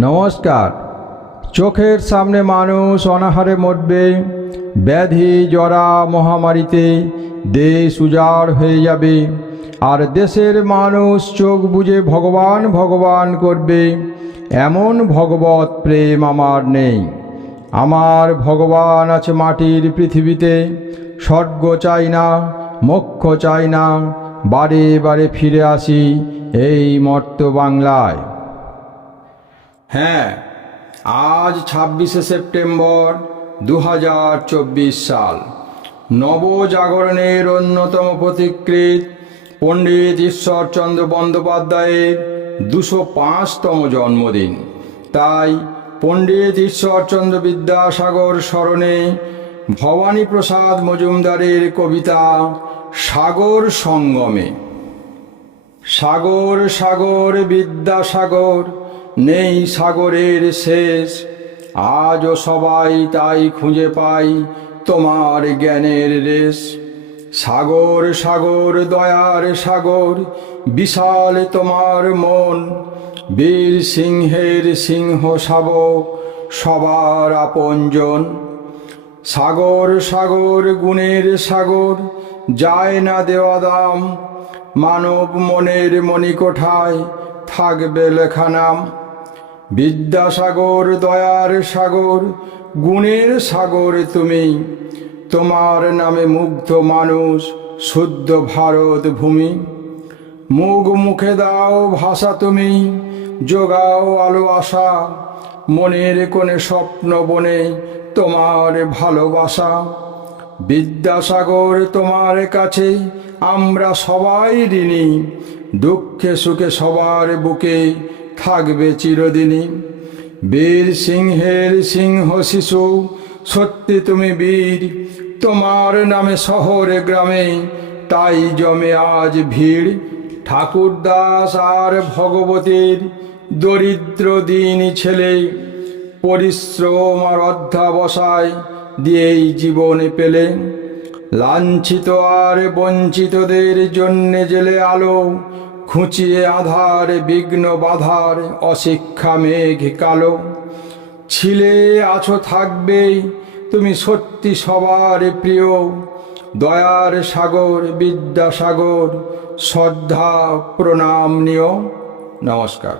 নমস্কার। চোখের সামনে মানুষ অনাহারে মরবে, ব্যাধি, জরা, মহামারীতে দেশ উজাড় হয়ে যাবে। আর দেশের মানুষ চোখ বুজে ভগবান ভগবান করবে, এমন ভগবত প্রেম আমার নেই। আমার ভগবান আছে মাটির পৃথিবীতে, স্বর্গ চাই না, মোক্ষ চাই না, বারে বারে ফিরে আসি এই মর্ত বাংলায়। হ্যাঁ আজ ছাব্বিশে সেপ্টেম্বর দু হাজার চব্বিশ সাল। নবজাগরণের অন্যতম প্রতিকৃত পণ্ডিত ঈশ্বরচন্দ্র বন্দ্যোপাধ্যায়ের দুশো পাঁচতম জন্মদিন। তাই পণ্ডিত ঈশ্বরচন্দ্র বিদ্যাসাগর স্মরণে ভবানী প্রসাদ মজুমদারের কবিতা সাগর সঙ্গমে। সাগর সাগর, বিদ্যাসাগর নেই সাগরের শেষ। আজও সবাই তাই খুঁজে পাই তোমার জ্ঞানের রেশ। সাগর সাগর, দয়ার সাগর, বিশাল তোমার মন। বীর সিংহের সিংহ শাবক, সবার আপনজন। সাগর সাগর, গুণের সাগর, যায় না দেওয়া দাম। মানব মনের মণিকোঠায় থাকবে লেখা নাম। বিদ্যাসাগর, দয়ার সাগর, গুণের সাগর তুমি। তোমার নামে মুগ্ধ মানুষ, শুদ্ধ ভারত ভূমি। মুখ মুখে দাও ভাষা তুমি যোগাও আলো আশা। মনের কোণে স্বপ্ন বনে তোমার ভালোবাসা। বিদ্যাসাগর, তোমার কাছে আমরা সবাই ঋণী। দুঃখে সুখে সবার বুকে থাকবে চিরদিনই। বীর সিংহের সিংহ শিশু, সত্যি তুমি বীর। তোমার নামে শহরে গ্রামে, তাই জমে আজ ভিড়। ঠাকুরদাস আর ভগবতীর দরিদ্র দিন ছেলে, পরিশ্রম আর অধ্যাবসায় দিয়েই জীবনে পেলে। লাঞ্ছিত আর বঞ্চিতদের জন্যে জেলে আলো খুঁচিয়ে আধার, বিঘ্ন বাধার, অশিক্ষা, মেঘ, কালো। ছিলে আছো থাকবে তুমি সত্যি সবার প্রিয়। দয়ার সাগর, বিদ্যাসাগর, শ্রদ্ধা, প্রণাম নিয় নমস্কার।